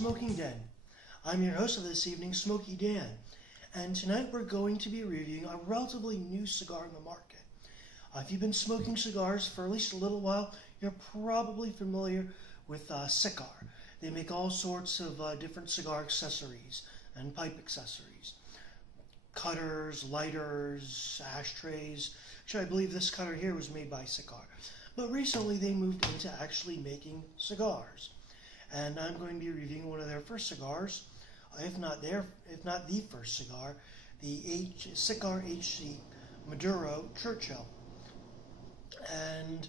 Smoking Den. I'm your host of this evening, Smoky Dan, and tonight we're going to be reviewing a relatively new cigar in the market. If you've been smoking cigars for at least a little while, you're probably familiar with Cigar. They make all sorts of different cigar accessories and pipe accessories. Cutters, lighters, ashtrays. Actually, I believe this cutter here was made by Cigar. But recently they moved into actually making cigars. And I'm going to be reviewing one of their first cigars, if not the first cigar, the Xikar HC Maduro Churchill. And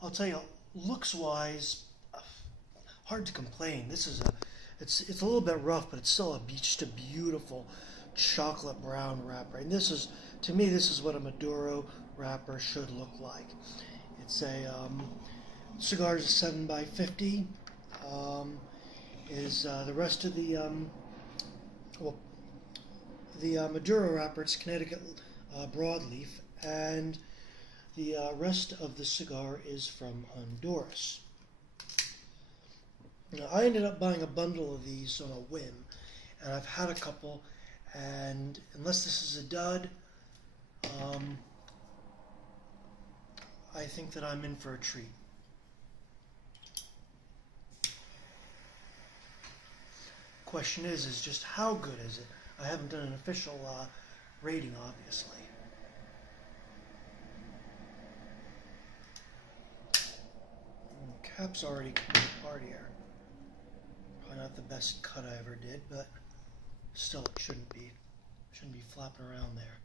I'll tell you, looks-wise, hard to complain. It's a little bit rough, but it's still just a beautiful chocolate brown wrapper. And to me, this is what a Maduro wrapper should look like. It's a Cigar's a 7x50. The rest of the Maduro wrapper, it's Connecticut broadleaf, and the rest of the cigar is from Honduras. Now, I ended up buying a bundle of these on a whim, and I've had a couple, and unless this is a dud, I think that I'm in for a treat. Question is just how good is it? I haven't done an official rating, obviously. Cap's already coming apart here. Probably not the best cut I ever did, but still it shouldn't be flapping around there.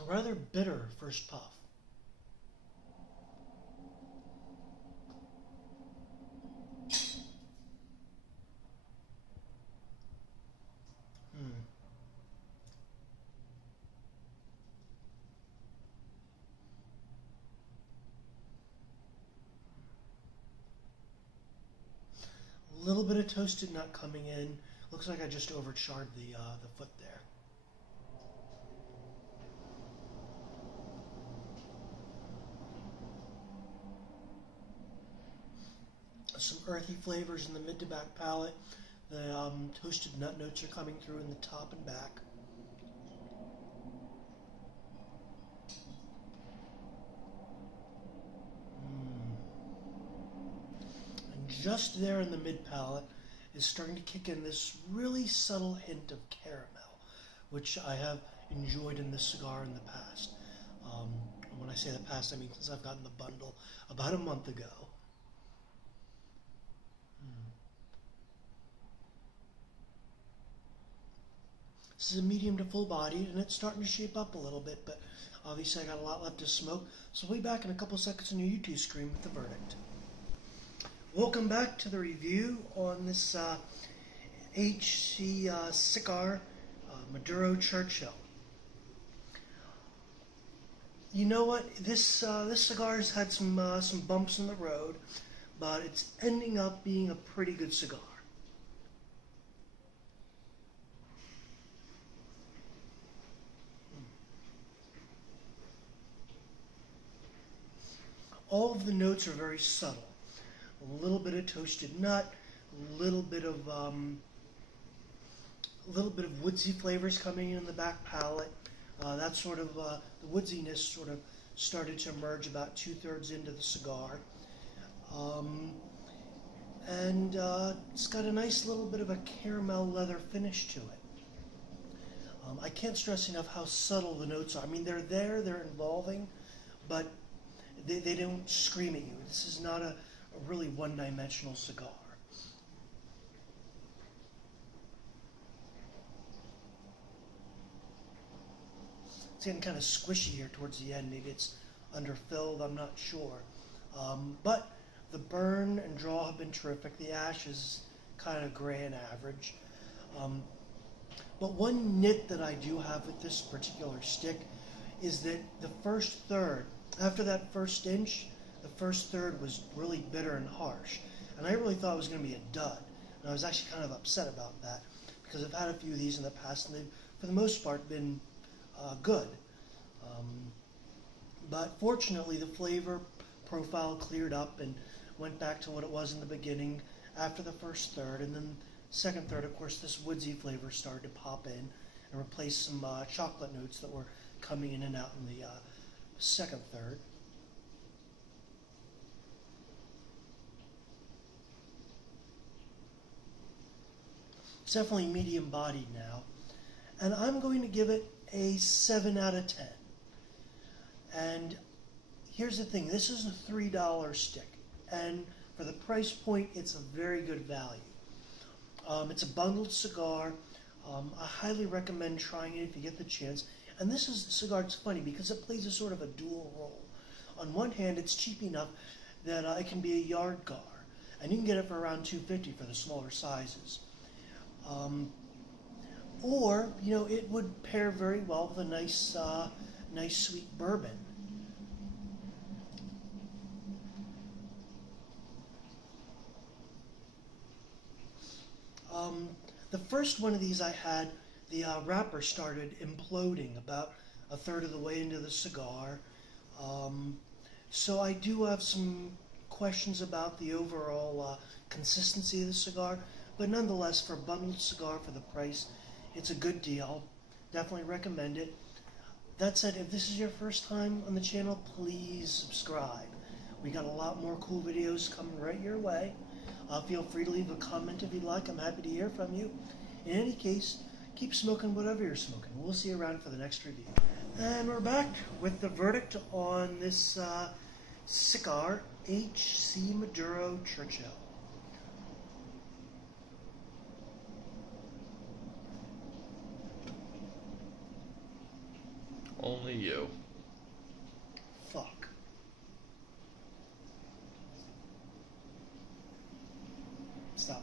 A rather bitter first puff. A little bit of toasted nut coming in. Looks like I just overcharred the foot there. Some earthy flavors in the mid to back palate. The toasted nut notes are coming through in the top and back. And just there in the mid palate is starting to kick in this really subtle hint of caramel, which I have enjoyed in this cigar in the past. When I say the past, I mean since I've gotten the bundle about a month ago. This is a medium to full bodied, and it's starting to shape up a little bit, but obviously I got a lot left to smoke, so we'll be back in a couple seconds on your YouTube screen with the verdict. Welcome back to the review on this HC Cigar Maduro Churchill. You know what? This cigar has had some bumps in the road, but it's ending up being a pretty good cigar. All of the notes are very subtle. A little bit of toasted nut, a little bit of woodsy flavors coming in the back palate. That sort of the woodsiness sort of started to emerge about 2/3 into the cigar, and it's got a nice little bit of a caramel leather finish to it. I can't stress enough how subtle the notes are. I mean, they're there, they're involving, but they don't scream at you. This is not a really one-dimensional cigar. It's getting kind of squishy here towards the end. Maybe it's underfilled, I'm not sure. But the burn and draw have been terrific. The ash is kind of gray and average. But one nit that I do have with this particular stick is that the first third, after that first inch, the first third was really bitter and harsh. And I really thought it was going to be a dud. And I was actually kind of upset about that because I've had a few of these in the past and they've, for the most part, been good. But fortunately, the flavor profile cleared up and went back to what it was in the beginning after the first third. And then second third, of course, this woodsy flavor started to pop in and replace some chocolate notes that were coming in and out in the second third. It's definitely medium bodied now. And I'm going to give it a 7 out of 10. And here's the thing, this is a $3 stick. And for the price point, it's a very good value. It's a bundled cigar. I highly recommend trying it if you get the chance. And this cigar is funny because it plays a sort of a dual role. On one hand, it's cheap enough that it can be a yard gar. And you can get it for around $2.50 for the smaller sizes. Or, you know, it would pair very well with a nice, nice sweet bourbon. The first one of these I had, the wrapper started imploding about a third of the way into the cigar. So I do have some questions about the overall consistency of the cigar, but nonetheless, for a bundled cigar for the price, it's a good deal. Definitely recommend it. That said, if this is your first time on the channel, please subscribe. We got a lot more cool videos coming right your way. Feel free to leave a comment if you'd like. I'm happy to hear from you. In any case, keep smoking whatever you're smoking. We'll see you around for the next review. And we're back with the verdict on this Cigar HC Maduro Churchill. Only you. Fuck. Stop.